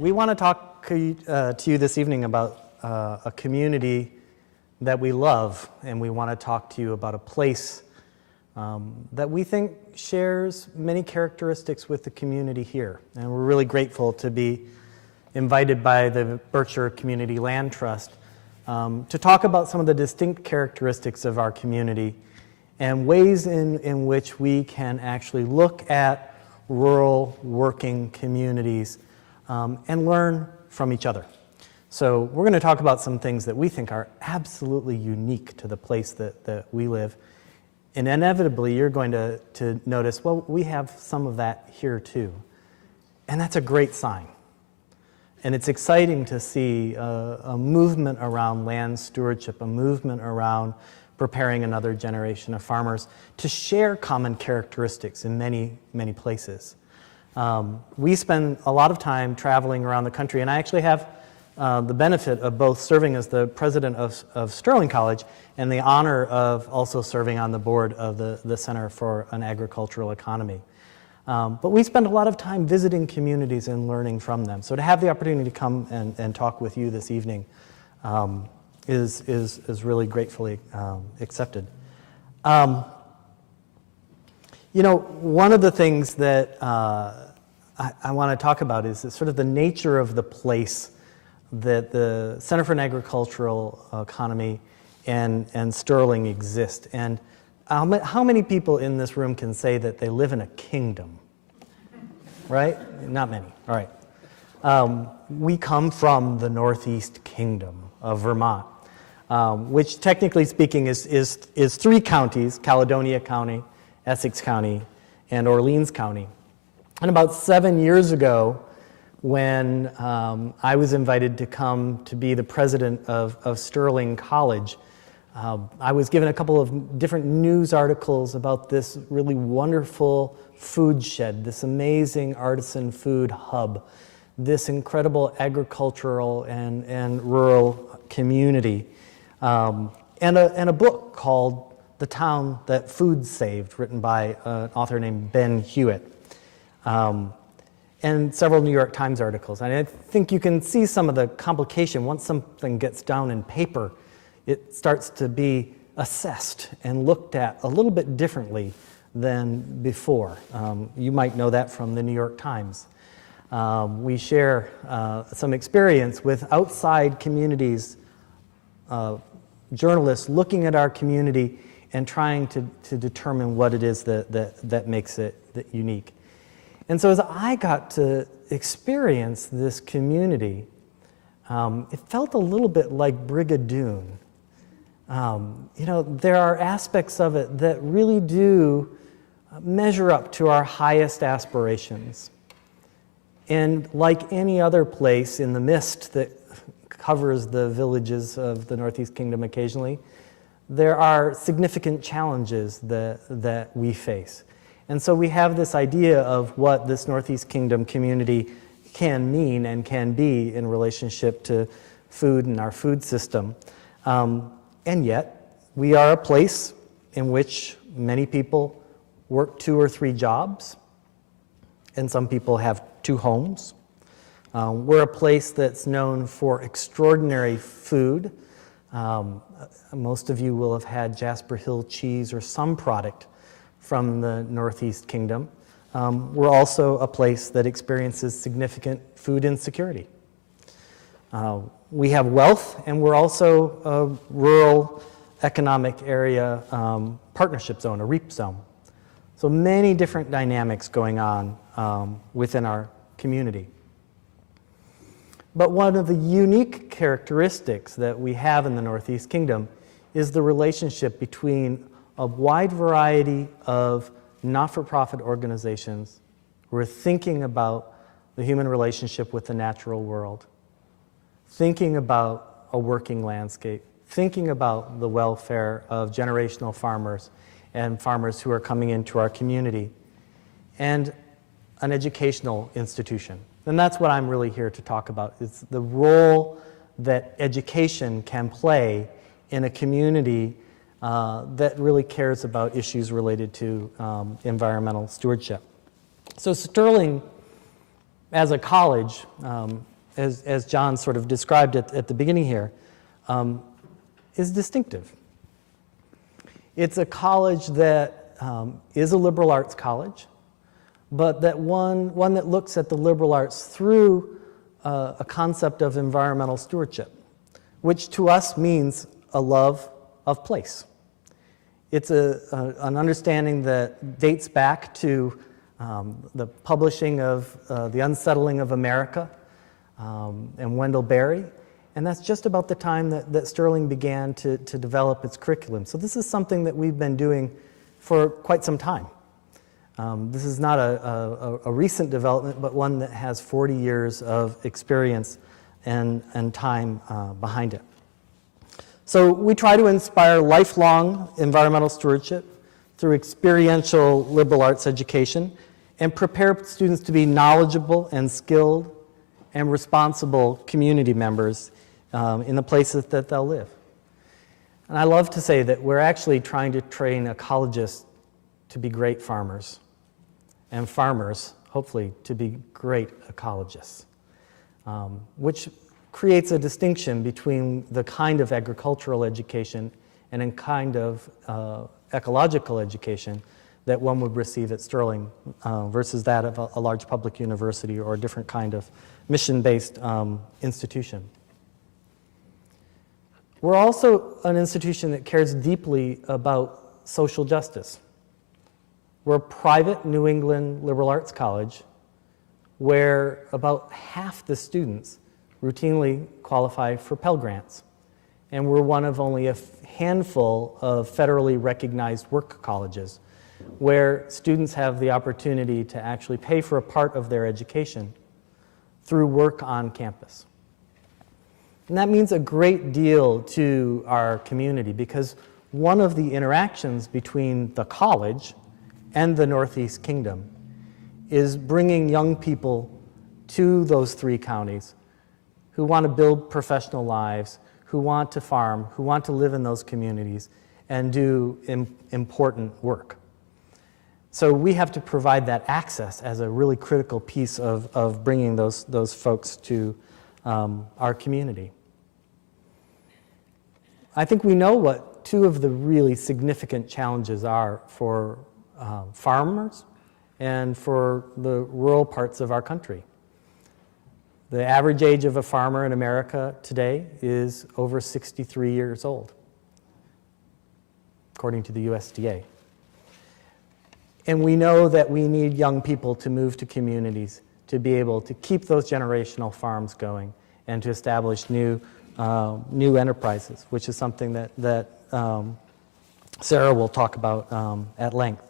We want to talk to you this evening about a community that we love, and we want to talk to you about a place that we think shares many characteristics with the community here. And we're really grateful to be invited by the Berkshire Community Land Trust to talk about some of the distinct characteristics of our community and ways in which we can actually look at rural working communities and learn from each other. So we're going to talk about some things that we think are absolutely unique to the place that we live. And inevitably, you're going to notice, well, we have some of that here too. And that's a great sign. And it's exciting to see a movement around land stewardship, a movement around preparing another generation of farmers to share common characteristics in many, many places. We spend a lot of time traveling around the country, and I actually have the benefit of both serving as the president of Sterling College and the honor of also serving on the board of the Center for an Agricultural Economy. But we spend a lot of time visiting communities and learning from them. So to have the opportunity to come and talk with you this evening is really gratefully accepted. You know, one of the things that I want to talk about is sort of the nature of the place that the Center for an Agricultural Economy and Sterling exist. And how many people in this room can say that they live in a kingdom? Right? Not many. All right. We come from the Northeast Kingdom of Vermont, which technically speaking is three counties: Caledonia County, Essex County, and Orleans County. And about 7 years ago, when I was invited to come to be the president of Sterling College, I was given a couple of different news articles about this really wonderful food shed, this amazing artisan food hub, this incredible agricultural and rural community, and a book called The Town That Food Saved, written by an author named Ben Hewitt. And several New York Times articles. And I think you can see some of the complication. Once something gets down in paper, it starts to be assessed and looked at a little bit differently than before. You might know that from the New York Times. We share some experience with outside communities, journalists looking at our community and trying to determine what it is that makes it unique. And so as I got to experience this community, it felt a little bit like Brigadoon. You know, there are aspects of it that really do measure up to our highest aspirations. And like any other place in the mist that covers the villages of the Northeast Kingdom occasionally, there are significant challenges that we face. And so we have this idea of what this Northeast Kingdom community can mean and can be in relationship to food and our food system. And yet, we are a place in which many people work 2 or 3 jobs, and some people have 2 homes. We're a place that's known for extraordinary food. Most of you will have had Jasper Hill cheese or some product from the Northeast Kingdom. We're also a place that experiences significant food insecurity. We have wealth, and we're also a rural economic area partnership zone, a REAP zone. So many different dynamics going on within our community. But one of the unique characteristics that we have in the Northeast Kingdom is the relationship between a wide variety of not-for-profit organizations who are thinking about the human relationship with the natural world, thinking about a working landscape, thinking about the welfare of generational farmers and farmers who are coming into our community, and an educational institution. And that's what I'm really here to talk about. It's the role that education can play in a community that really cares about issues related to environmental stewardship. So Sterling, as a college, as John sort of described at the beginning here, is distinctive. It's a college that is a liberal arts college, but that one that looks at the liberal arts through a concept of environmental stewardship, which to us means a love of place. It's an understanding that dates back to the publishing of The Unsettling of America and Wendell Berry, and that's just about the time that Sterling began to develop its curriculum. So this is something that we've been doing for quite some time. This is not a recent development, but one that has 40 years of experience and time behind it. So we try to inspire lifelong environmental stewardship through experiential liberal arts education and prepare students to be knowledgeable and skilled and responsible community members in the places that they'll live. And I love to say that we're actually trying to train ecologists to be great farmers, and farmers, hopefully, to be great ecologists, which creates a distinction between the kind of agricultural education and a kind of ecological education that one would receive at Sterling versus that of a large public university or a different kind of mission-based institution. We're also an institution that cares deeply about social justice. We're a private New England liberal arts college where about half the students routinely qualify for Pell Grants. And we're one of only a handful of federally recognized work colleges where students have the opportunity to actually pay for a part of their education through work on campus. And that means a great deal to our community because one of the interactions between the college and the Northeast Kingdom is bringing young people to those three counties who want to build professional lives, who want to farm, who want to live in those communities and do important work. So we have to provide that access as a really critical piece of bringing those folks to our community. I think we know what two of the really significant challenges are for farmers and for the rural parts of our country. The average age of a farmer in America today is over 63 years old, according to the USDA. And we know that we need young people to move to communities to be able to keep those generational farms going and to establish new enterprises, which is something that Sarah will talk about at length.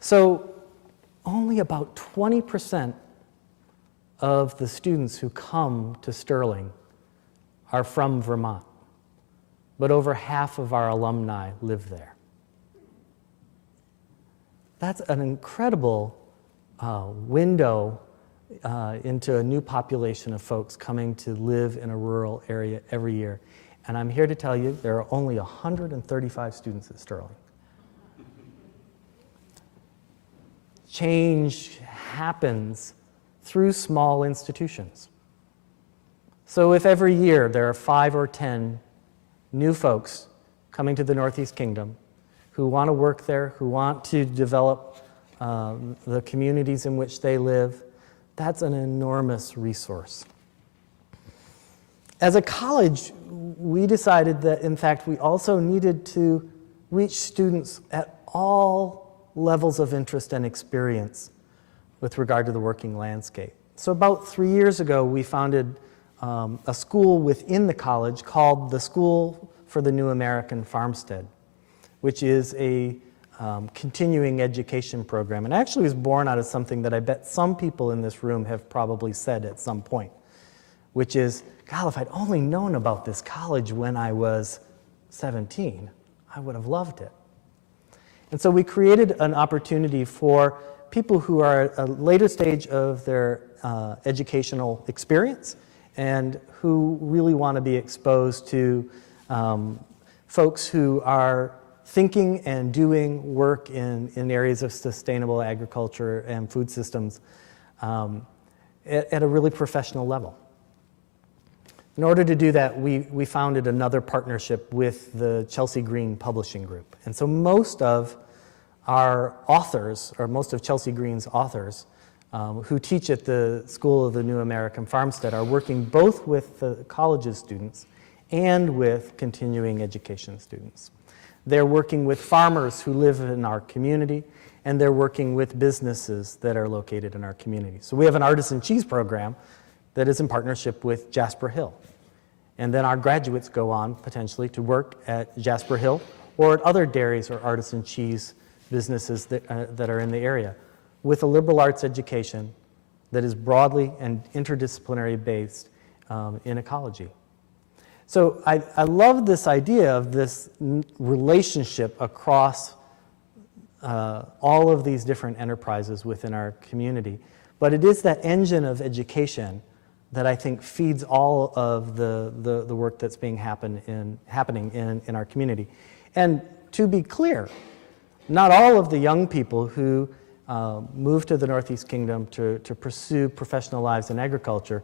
So only about 20% of the students who come to Sterling are from Vermont, but over half of our alumni live there. That's an incredible window into a new population of folks coming to live in a rural area every year. And I'm here to tell you there are only 135 students at Sterling. Change happens through small institutions. So if every year there are 5 or 10 new folks coming to the Northeast Kingdom who want to work there, who want to develop the communities in which they live, that's an enormous resource. As a college, we decided that, in fact, we also needed to reach students at all levels of interest and experience with regard to the working landscape. So about 3 years ago, we founded a school within the college called the School for the New American Farmstead, which is a continuing education program. And actually was born out of something that I bet some people in this room have probably said at some point, which is, God, if I'd only known about this college when I was 17, I would have loved it. And so we created an opportunity for people who are at a later stage of their educational experience and who really want to be exposed to folks who are thinking and doing work in areas of sustainable agriculture and food systems. at a really professional level. In order to do that, we founded another partnership with the Chelsea Green Publishing Group. And so most of our authors, or most of Chelsea Green's authors, who teach at the School of the New American Farmstead are working both with the college's students and with continuing education students. They're working with farmers who live in our community, and they're working with businesses that are located in our community. So we have an artisan cheese program that is in partnership with Jasper Hill. And then our graduates go on potentially to work at Jasper Hill or at other dairies or artisan cheese businesses that are in the area with a liberal arts education that is broadly and interdisciplinary based in ecology. So I love this idea of this relationship across all of these different enterprises within our community. But it is that engine of education that I think feeds all of the work that's happening in our community. And to be clear, not all of the young people who move to the Northeast Kingdom to pursue professional lives in agriculture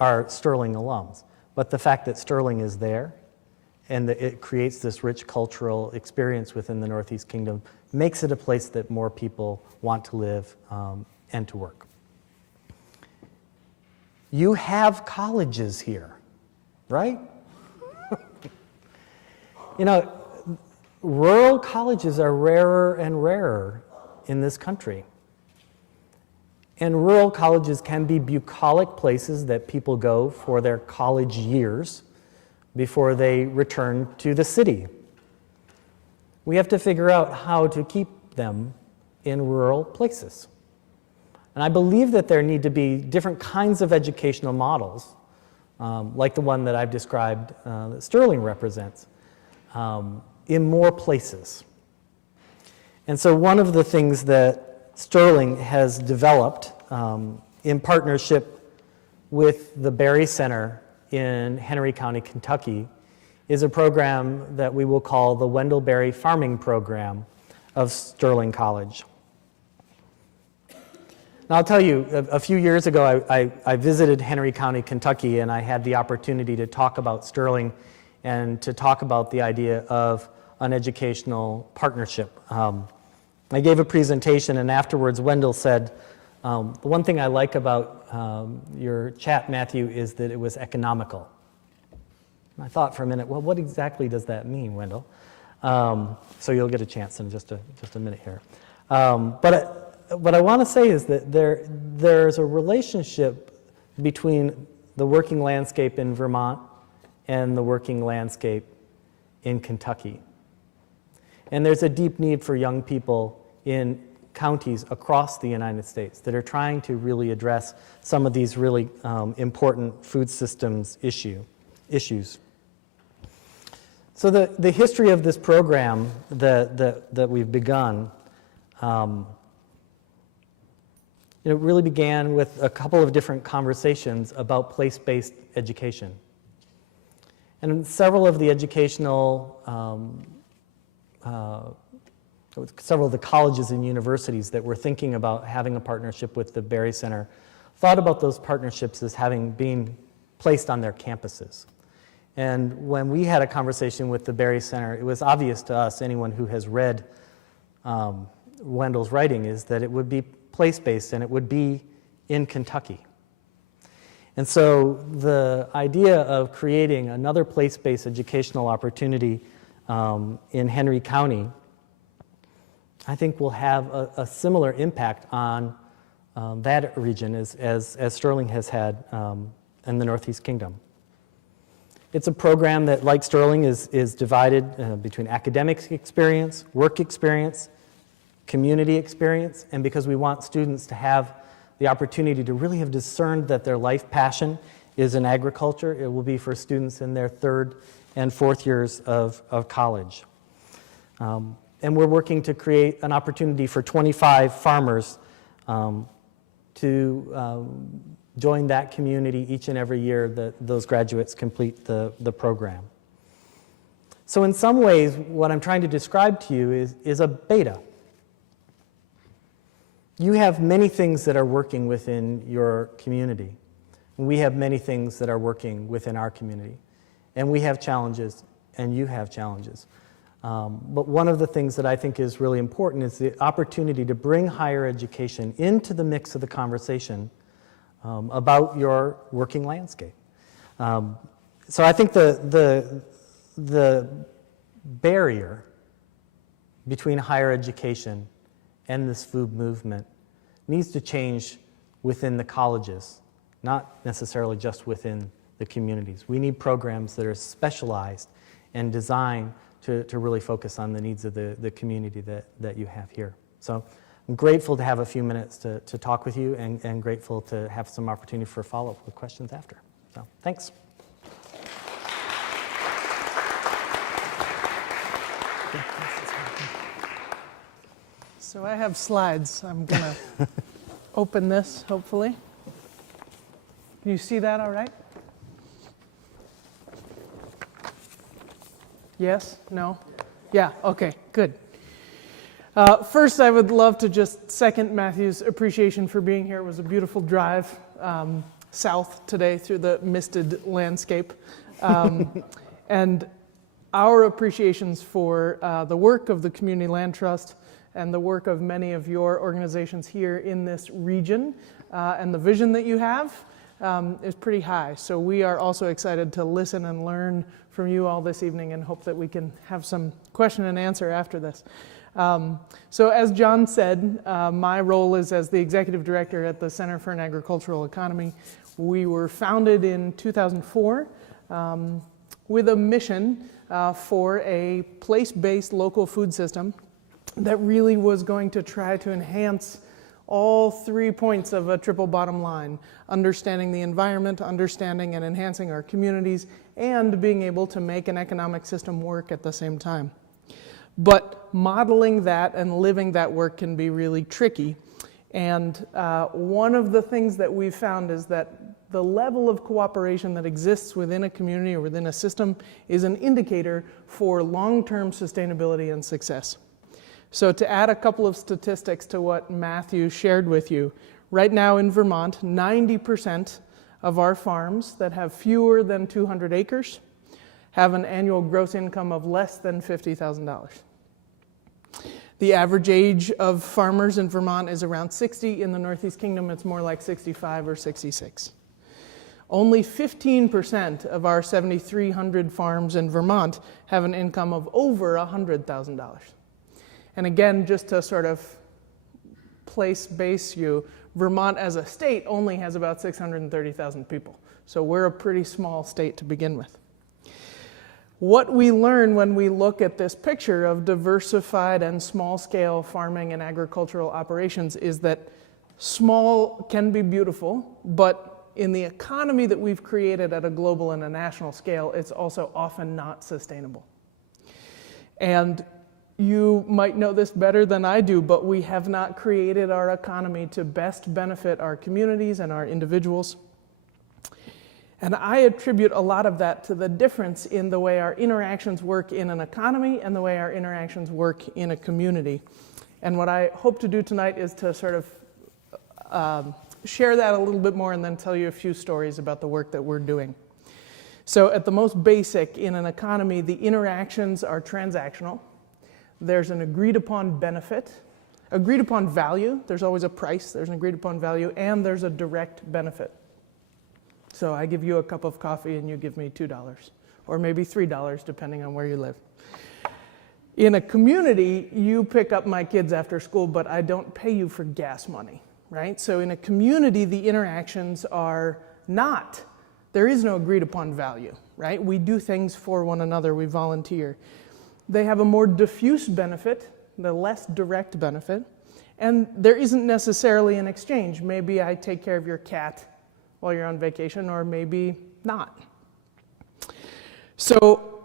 are Sterling alums. But the fact that Sterling is there and that it creates this rich cultural experience within the Northeast Kingdom makes it a place that more people want to live and to work. You have colleges here, right? You know, rural colleges are rarer and rarer in this country. And rural colleges can be bucolic places that people go for their college years before they return to the city. We have to figure out how to keep them in rural places. And I believe that there need to be different kinds of educational models, like the one that I've described that Sterling represents, in more places. And so one of the things that Sterling has developed in partnership with the Berry Center in Henry County, Kentucky, is a program that we will call the Wendell Berry Farming Program of Sterling College. Now, I'll tell you, a few years ago, I visited Henry County, Kentucky, and I had the opportunity to talk about Sterling and to talk about the idea of an educational partnership. I gave a presentation, and afterwards, Wendell said, the one thing I like about your chat, Matthew, is that it was economical. And I thought for a minute, well, what exactly does that mean, Wendell? So you'll get a chance in just a minute here. But what I want to say is that there's a relationship between the working landscape in Vermont and the working landscape in Kentucky. And there's a deep need for young people in counties across the United States that are trying to really address some of these really important food systems issues. So the history of this program that we've begun it really began with a couple of different conversations about place-based education. And in several of the several of the colleges and universities that were thinking about having a partnership with the Berry Center thought about those partnerships as being placed on their campuses. And when we had a conversation with the Berry Center, it was obvious to us, anyone who has read Wendell's writing, is that it would be place-based and it would be in Kentucky. And so the idea of creating another place-based educational opportunity in Henry County, I think will have a similar impact on that region as Sterling has had in the Northeast Kingdom. It's a program that, like Sterling, is divided between academic experience, work experience, community experience, and because we want students to have the opportunity to really have discerned that their life passion is in agriculture, it will be for students in their third and fourth years of college. And we're working to create an opportunity for 25 farmers to join that community each and every year that those graduates complete the program. So in some ways, what I'm trying to describe to you is a beta. You have many things that are working within your community. We have many things that are working within our community. And we have challenges, and you have challenges. But one of the things that I think is really important is the opportunity to bring higher education into the mix of the conversation about your working landscape. So I think the barrier between higher education and this food movement needs to change within the colleges, not necessarily just within the communities. We need programs that are specialized and designed to really focus on the needs of the community that you have here. So I'm grateful to have a few minutes to talk with you, and grateful to have some opportunity for follow-up with questions after. So thanks. So I have slides. I'm going to open this, hopefully. Can you see that all right? Yes? No? Yeah, okay, good. First, I would love to just second Matthew's appreciation for being here. It was a beautiful drive south today through the misted landscape. And our appreciations for the work of the Community Land Trust and the work of many of your organizations here in this region and the vision that you have is pretty high. So we are also excited to listen and learn from you all this evening, and hope that we can have some question and answer after this. So as John said, my role is as the executive director at the Center for an Agricultural Economy. We were founded in 2004 with a mission for a place-based local food system that really was going to try to enhance all 3 points of a triple bottom line: understanding the environment, understanding and enhancing our communities, and being able to make an economic system work at the same time. But modeling that and living that work can be really tricky. And one of the things that we've found is that the level of cooperation that exists within a community or within a system is an indicator for long-term sustainability and success. So to add a couple of statistics to what Matthew shared with you, right now in Vermont, 90% of our farms that have fewer than 200 acres have an annual gross income of less than $50,000. The average age of farmers in Vermont is around 60. In the Northeast Kingdom, it's more like 65 or 66. Only 15% of our 7,300 farms in Vermont have an income of over $100,000. And again, just to sort of base you, Vermont as a state only has about 630,000 people. So we're a pretty small state to begin with. What we learn when we look at this picture of diversified and small-scale farming and agricultural operations is that small can be beautiful, but in the economy that we've created at a global and a national scale, it's also often not sustainable. And you might know this better than I do, but we have not created our economy to best benefit our communities and our individuals. And I attribute a lot of that to the difference in the way our interactions work in an economy and the way our interactions work in a community. And what I hope to do tonight is to sort of share that a little bit more and then tell you a few stories about the work that we're doing. So at the most basic, in an economy, the interactions are transactional. There's an agreed upon benefit, agreed upon value. There's always a price, there's an agreed upon value, and there's a direct benefit. So I give you a cup of coffee and you give me $2, or maybe $3, depending on where you live. In a community, you pick up my kids after school, but I don't pay you for gas money, right? So in a community, the interactions are not, there is no agreed upon value, right? We do things for one another, we volunteer. They have a more diffuse benefit, the less direct benefit, and there isn't necessarily an exchange. Maybe I take care of your cat while you're on vacation, or maybe not. So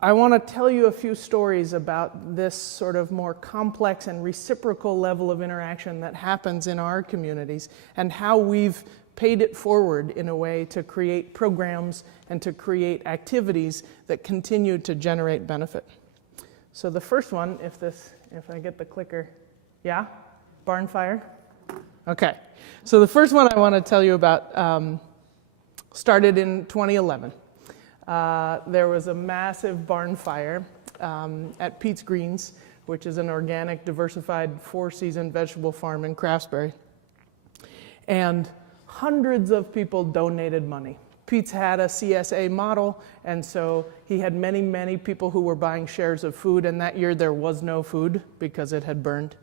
I want to tell you a few stories about this sort of more complex and reciprocal level of interaction that happens in our communities and how we've paid it forward in a way to create programs and to create activities that continue to generate benefit. So the first one, if I get the clicker, yeah? barn fire? Okay. So the first one I want to tell you about started in 2011. There was a massive barn fire at Pete's Greens, which is an organic, diversified, four-season vegetable farm in Craftsbury. And hundreds of people donated money. Pete's had a CSA model, and so he had many, many people who were buying shares of food, and that year there was no food because it had burned.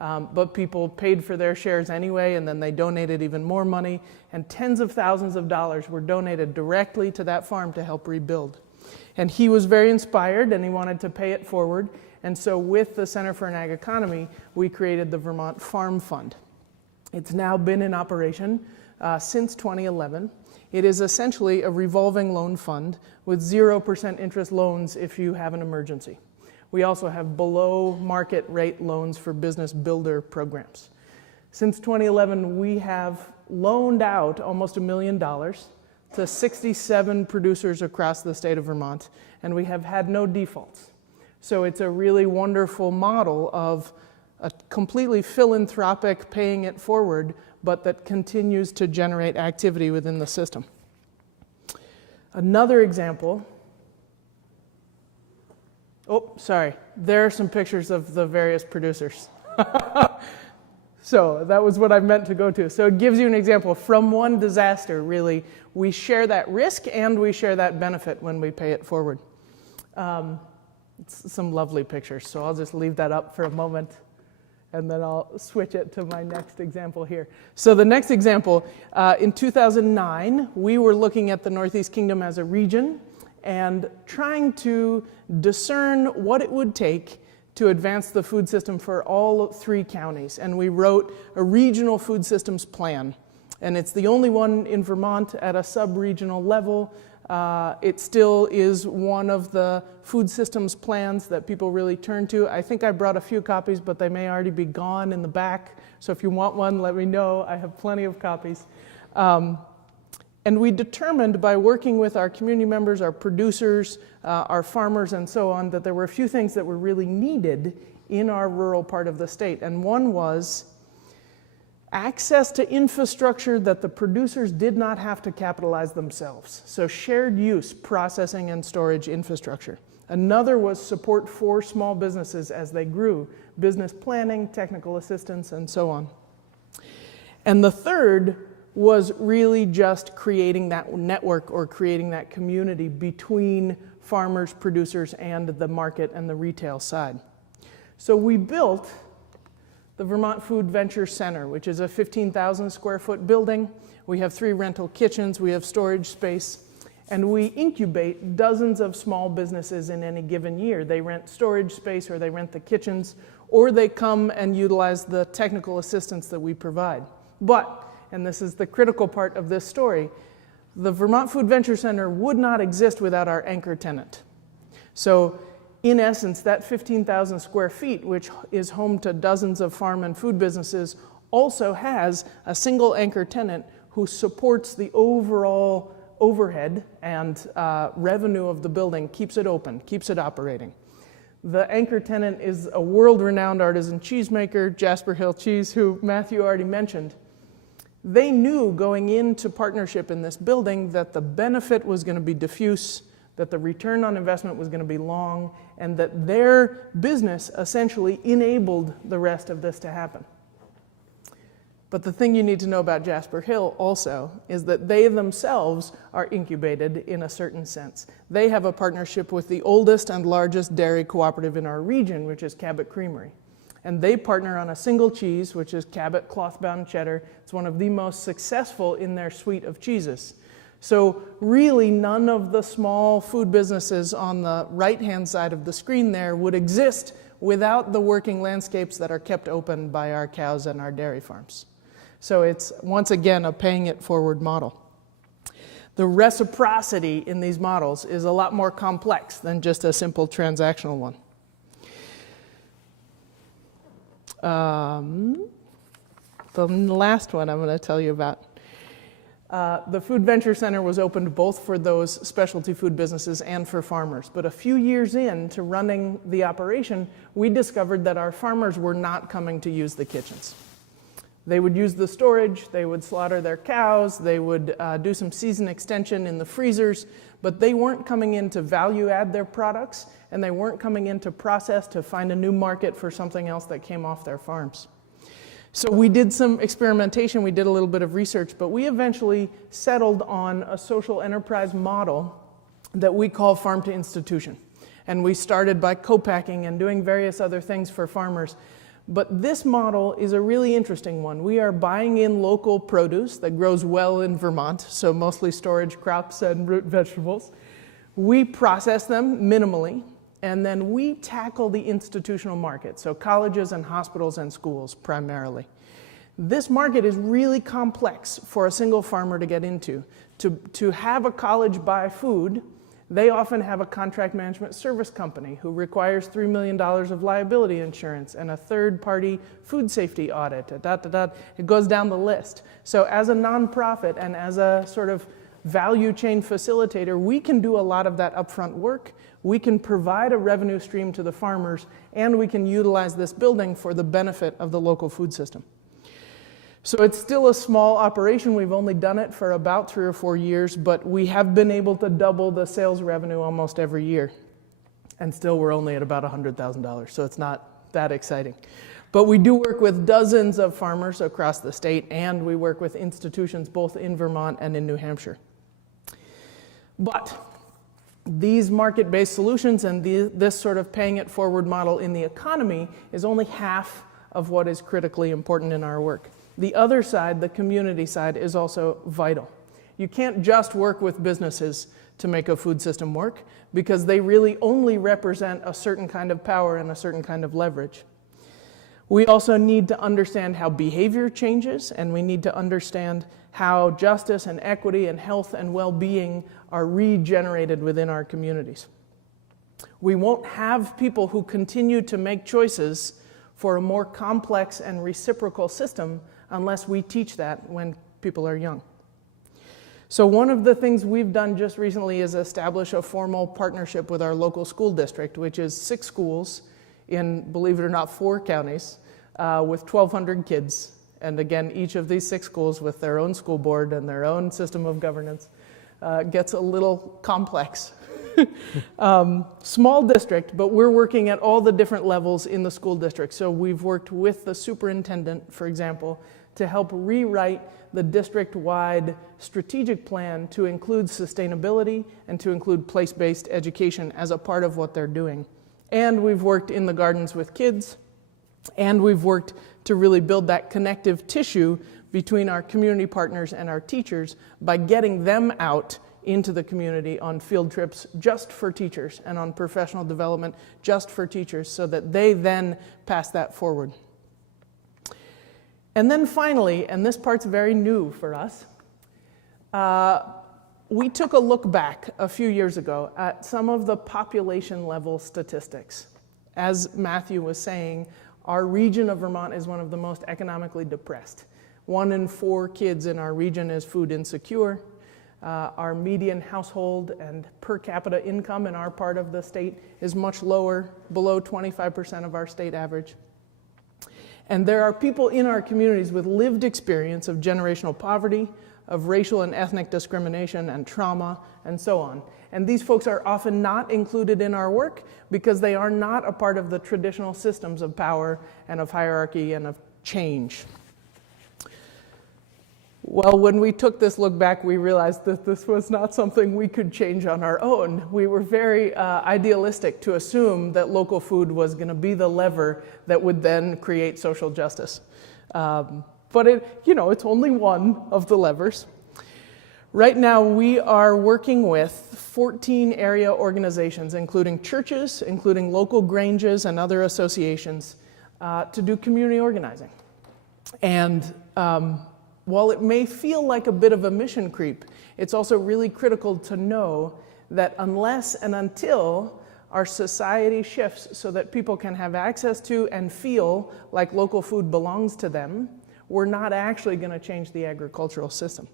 But people paid for their shares anyway, and then they donated even more money, and tens of thousands of dollars were donated directly to that farm to help rebuild. And he was very inspired, and he wanted to pay it forward, and so with the Center for an Ag Economy, we created the Vermont Farm Fund. It's now been in operation since 2011. It is essentially a revolving loan fund with 0% interest loans if you have an emergency. We also have below market rate loans for business builder programs. Since 2011, we have loaned out almost $1 million to 67 producers across the state of Vermont, and we have had no defaults. So it's a really wonderful model of a completely philanthropic paying it forward, but that continues to generate activity within the system. Another example, there are some pictures of the various producers. So that was what I meant to go to. So it gives you an example. From one disaster, really, we share that risk and we share that benefit when we pay it forward. It's some lovely pictures, so I'll just leave that up for a moment, and then I'll switch it to my next example here. So the next example, in 2009, we were looking at the Northeast Kingdom as a region and trying to discern what it would take to advance the food system for all 3 counties. And we wrote a regional food systems plan. And it's the only one in Vermont at a sub-regional level. It still is one of the food systems plans that people really turn to. I think I brought a few copies, but they may already be gone in the back. So if you want one, let me know. I have plenty of copies. And we determined by working with our community members, our producers, our farmers, and so on, that there were a few things that were really needed in our rural part of the state. And one was access to infrastructure that the producers did not have to capitalize themselves. So shared use, processing, and storage infrastructure. Another was support for small businesses as they grew, business planning, technical assistance, and so on. And the third was really just creating that network or creating that community between farmers, producers, and the market and the retail side. So we built the Vermont Food Venture Center, which is a 15,000 square foot building. We have 3 rental kitchens, we have storage space, and we incubate dozens of small businesses in any given year. They rent storage space, or they rent the kitchens, or they come and utilize the technical assistance that we provide. But, and this is the critical part of this story, the Vermont Food Venture Center would not exist without our anchor tenant. So, in essence, that 15,000 square feet, which is home to dozens of farm and food businesses, also has a single anchor tenant who supports the overall overhead and revenue of the building, keeps it open, keeps it operating. The anchor tenant is a world-renowned artisan cheesemaker, Jasper Hill Cheese, who Matthew already mentioned. They knew going into partnership in this building that the benefit was going to be diffuse, that the return on investment was going to be long, and that their business essentially enabled the rest of this to happen. But the thing you need to know about Jasper Hill also is that they themselves are incubated in a certain sense. They have a partnership with the oldest and largest dairy cooperative in our region, which is Cabot Creamery. And they partner on a single cheese, which is Cabot Clothbound Cheddar. It's one of the most successful in their suite of cheeses. So really none of the small food businesses on the right-hand side of the screen there would exist without the working landscapes that are kept open by our cows and our dairy farms. So it's, once again, a paying it forward model. The reciprocity in these models is a lot more complex than just a simple transactional one. The last one I'm going to tell you about. The Food Venture Center was opened both for those specialty food businesses and for farmers. But a few years into running the operation, we discovered that our farmers were not coming to use the kitchens. They would use the storage, they would slaughter their cows, they would do some season extension in the freezers, but they weren't coming in to value add their products, and they weren't coming in to process to find a new market for something else that came off their farms. So we did some experimentation, we did a little bit of research, but we eventually settled on a social enterprise model that we call farm to institution. And we started by co-packing and doing various other things for farmers. But this model is a really interesting one. We are buying in local produce that grows well in Vermont, so mostly storage crops and root vegetables. We process them minimally, and then we tackle the institutional market, so colleges and hospitals and schools primarily. This market is really complex for a single farmer to get into. To have a college buy food, they often have a contract management service company who requires $3 million of liability insurance and a third-party food safety audit. It goes down the list. So as a nonprofit and as a sort of value chain facilitator, we can do a lot of that upfront work. We can provide a revenue stream to the farmers, and we can utilize this building for the benefit of the local food system. So it's still a small operation. We've only done it for about 3 or 4 years, but we have been able to double the sales revenue almost every year. And still we're only at about $100,000, so it's not that exciting. But we do work with dozens of farmers across the state, and we work with institutions both in Vermont and in New Hampshire. But these market-based solutions and this sort of paying it forward model in the economy is only half of what is critically important in our work. The other side, the community side, is also vital. You can't just work with businesses to make a food system work because they really only represent a certain kind of power and a certain kind of leverage. We also need to understand how behavior changes, and we need to understand how justice and equity and health and well-being are regenerated within our communities. We won't have people who continue to make choices for a more complex and reciprocal system unless we teach that when people are young. So one of the things we've done just recently is establish a formal partnership with our local school district, which is 6 schools in, believe it or not, 4 counties with 1,200 kids. And again, each of these 6 schools with their own school board and their own system of governance gets a little complex. Small district, but we're working at all the different levels in the school district. So we've worked with the superintendent, for example, to help rewrite the district-wide strategic plan to include sustainability and to include place-based education as a part of what they're doing. And we've worked in the gardens with kids, and we've worked to really build that connective tissue between our community partners and our teachers by getting them out into the community on field trips just for teachers and on professional development just for teachers so that they then pass that forward. And then finally, and this part's very new for us, we took a look back a few years ago at some of the population level statistics. As Matthew was saying, our region of Vermont is one of the most economically depressed. 1 in 4 kids in our region is food insecure. Our median household and per capita income in our part of the state is much lower, below 25% of our state average. And there are people in our communities with lived experience of generational poverty, of racial and ethnic discrimination and trauma, and so on. And these folks are often not included in our work because they are not a part of the traditional systems of power and of hierarchy and of change. Well, when we took this look back, we realized that this was not something we could change on our own. We were very idealistic to assume that local food was going to be the lever that would then create social justice. But it's only one of the levers. Right now, we are working with 14 area organizations, including churches, including local granges and other associations, to do community organizing. And while it may feel like a bit of a mission creep, it's also really critical to know that unless and until our society shifts so that people can have access to and feel like local food belongs to them, we're not actually going to change the agricultural system.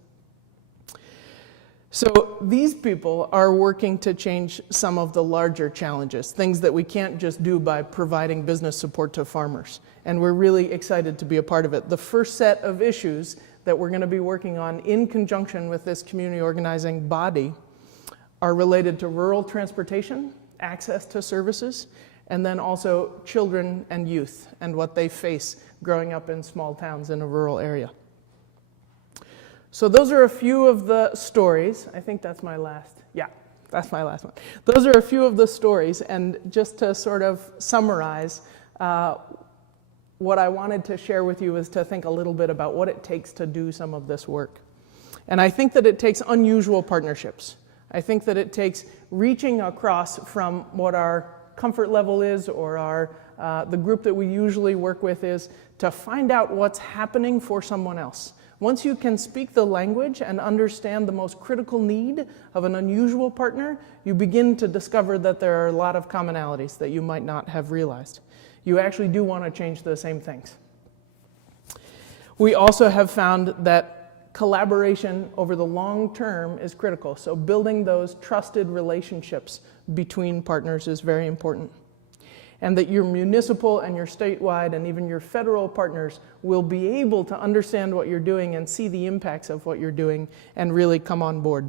So these people are working to change some of the larger challenges, things that we can't just do by providing business support to farmers. And we're really excited to be a part of it. The first set of issues that we're going to be working on in conjunction with this community organizing body are related to rural transportation, access to services, and then also children and youth and what they face growing up in small towns in a rural area. So those are a few of the stories. I think that's my last, that's my last one. Those are a few of the stories, and just to sort of summarize, what I wanted to share with you is to think a little bit about what it takes to do some of this work. And I think that it takes unusual partnerships. I think that it takes reaching across from what our comfort level is, or the group that we usually work with is, to find out what's happening for someone else. Once you can speak the language and understand the most critical need of an unusual partner, you begin to discover that there are a lot of commonalities that you might not have realized. You actually do want to change the same things. We also have found that collaboration over the long term is critical. So building those trusted relationships between partners is very important. And that your municipal and your statewide and even your federal partners will be able to understand what you're doing and see the impacts of what you're doing and really come on board.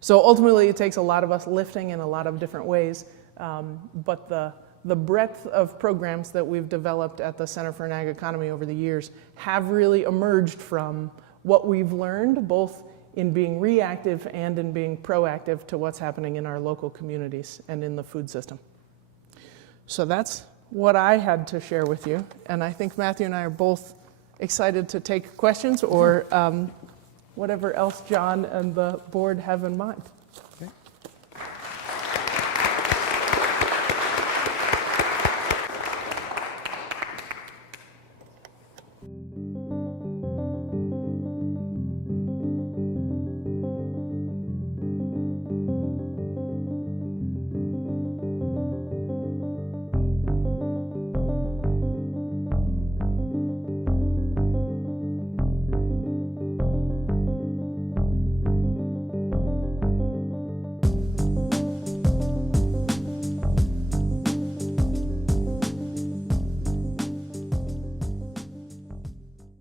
So ultimately, it takes a lot of us lifting in a lot of different ways, but the breadth of programs that we've developed at the Center for an Ag Economy over the years have really emerged from what we've learned, both in being reactive and in being proactive to what's happening in our local communities and in the food system. So that's what I had to share with you, and I think Matthew and I are both excited to take questions or whatever else John and the board have in mind.